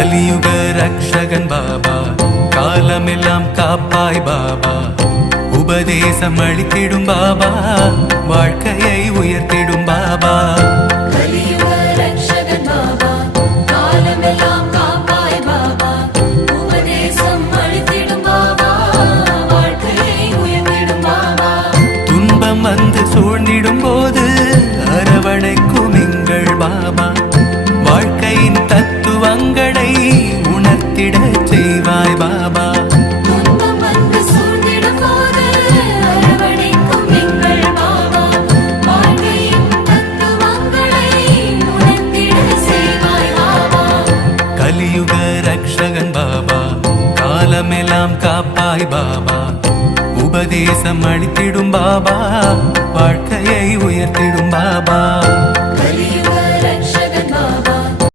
கலியுக ரக்ஷகன் பாபா, காலமெல்லாம் காப்பாய் பாபா, உபதேசம் அளித்திடும் பாபா, வாழ்க்கையை உயர்த்திடும் பாபா. கலியுக ரக்ஷகன் பாபா, காலமெல்லாம் காப்பாய் பாபா, உபதேசம் அளித்திடும் பாபா, வாழ்க்கையை உயர்த்திடும் பாபா. துன்பம் வந்து சூழ்ந்திடும் போது அரவணைக்கும் எங்கள் பாபா, வாழ்க்கையின் தத்துவங்களை உணர்த்திட செய்வாய் பாபா. துன்பம் வந்து சூழ்ந்திடும் போது அரவணைக்கும் எங்கள் பாபா, வாழ்க்கையின் தத்துவங்களை உணர்த்திட செய்வாய் பாபா. கலியுக ரக்ஷகன் பாபா, காலமெல்லாம் காப்பாய் பாபா, உபதேசம் அளித்திடும் பாபா, வாழ்க்கையை உயர்த்திடும் பாபா.